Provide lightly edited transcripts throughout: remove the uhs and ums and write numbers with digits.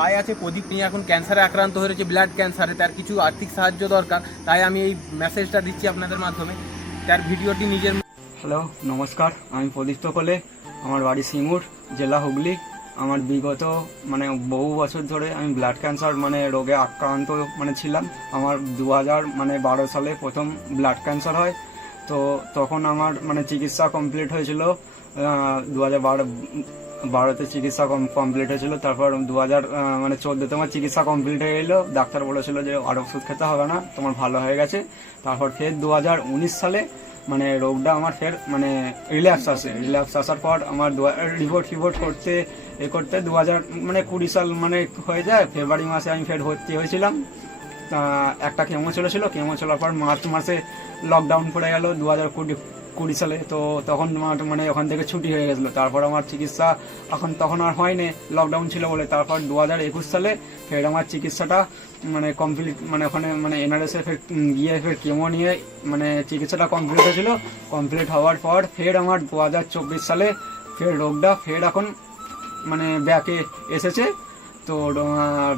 ভাই আছে প্রদীপ নিয়ে এখন ক্যান্সারে আক্রান্ত হয়েছে, ব্লাড ক্যান্সারে। তার কিছু আর্থিক সাহায্য দরকার, তাই আমি এই মেসেজটা দিচ্ছি আপনাদের মাধ্যমে। তার ভিডিওটি নিজের। হ্যালো, নমস্কার। আমি প্রদীপ কোলে, আমার বাড়ি সিঙ্গুর, জেলা হুগলি। আমার বিগত বহু বছর ধরে আমি ব্লাড ক্যান্সার রোগে আক্রান্ত ছিলাম। আমার 2012 সালে প্রথম ব্লাড ক্যান্সার হয়। তো তখন আমার চিকিৎসা কমপ্লিট হয়েছিল। 2012তে চিকিৎসা কমপ্লিট হয়েছিল। তারপর 2014 তোমার চিকিৎসা কমপ্লিট হয়ে গেলো। ডাক্তার বলেছিল যে আর ওষুধ খেতে হবে না, তোমার ভালো হয়ে গেছে। তারপর ফের 2019 সালে রোগটা আমার ফের রিল্যাক্স আসার পর আমার রিপোর্ট করতে 2020 সাল হয়ে যায়। ফেব্রুয়ারি মাসে আমি ফের ভর্তি হয়েছিলাম। একটা কেমো চলার পর মার্চ মাসে লকডাউন পড়ে গেল 2020 সালে। তো তখন ওখান থেকে ছুটি হয়ে গেছিলো। তারপর আমার চিকিৎসা তখন আর হয়নি, লকডাউন ছিল বলে। তারপর 2021 সালে ফের আমার চিকিৎসাটা কমপ্লিট ওখানে এনআরএসে ফের গিয়ে ফের কেমো নিয়ে চিকিৎসাটা কমপ্লিট হয়েছিল। কমপ্লিট হওয়ার পর ফের আমার 2024 সালে ফের রোগটা ফের এখন ব্যাকে এসেছে। তো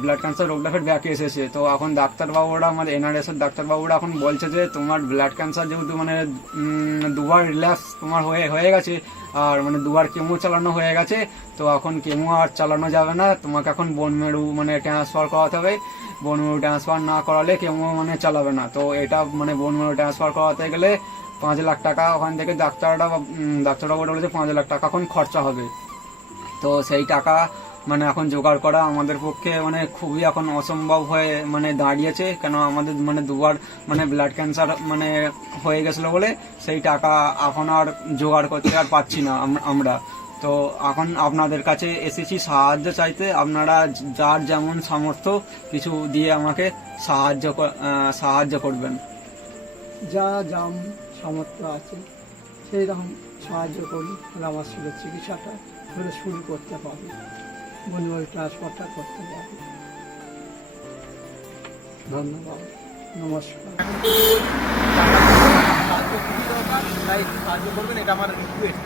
ব্লাড ক্যান্সার রোগটা ফের ব্যাকে এসেছে। তো এখন ডাক্তারবাবুরা, আমার এনআরএসের ডাক্তারবাবুরা এখন বলছে যে তোমার ব্লাড ক্যান্সার যেহেতু দুবার রিল্যাক্স তোমার হয়ে গেছে, আর দুবার কেমো চালানো হয়ে গেছে, তো এখন কেমো আর চালানো যাবে না, তোমাকে এখন বোন মেরু ট্রান্সফার করাতে হবে। বোন মেরু ট্রান্সফার না করালে কেমো চালাবে না। তো এটা বোন মেরু ট্রান্সফার করাতে গেলে 5 লাখ টাকা ওখান থেকে ডাক্তারবাবুরা বলেছে 5 লাখ টাকা এখন খরচা হবে। তো সেই টাকা এখন জোগাড় করা আমাদের পক্ষে খুবই এখন অসম্ভব হয়ে দাঁড়িয়েছে। কেন আমাদের দুবার ব্লাড ক্যান্সার হয়ে গেছিলো বলে সেই টাকা এখন আর জোগাড় করতে আর পাচ্ছি না আমরা। তো এখন আপনাদের কাছে এসেছি সাহায্য চাইতে। আপনারা যার যেমন সামর্থ্য কিছু দিয়ে আমাকে সাহায্য করবেন। যা যেমন সামর্থ্য আছে সেই রকম সাহায্য করি, আমার চিকিৎসাটা শুরু করতে পারি, বন্ধুবাড়ি ট্রান্সফারটা করতে পারি। ধন্যবাদ, নমস্কার। সাহায্য করবেন, এটা আমার রিকোয়েস্ট।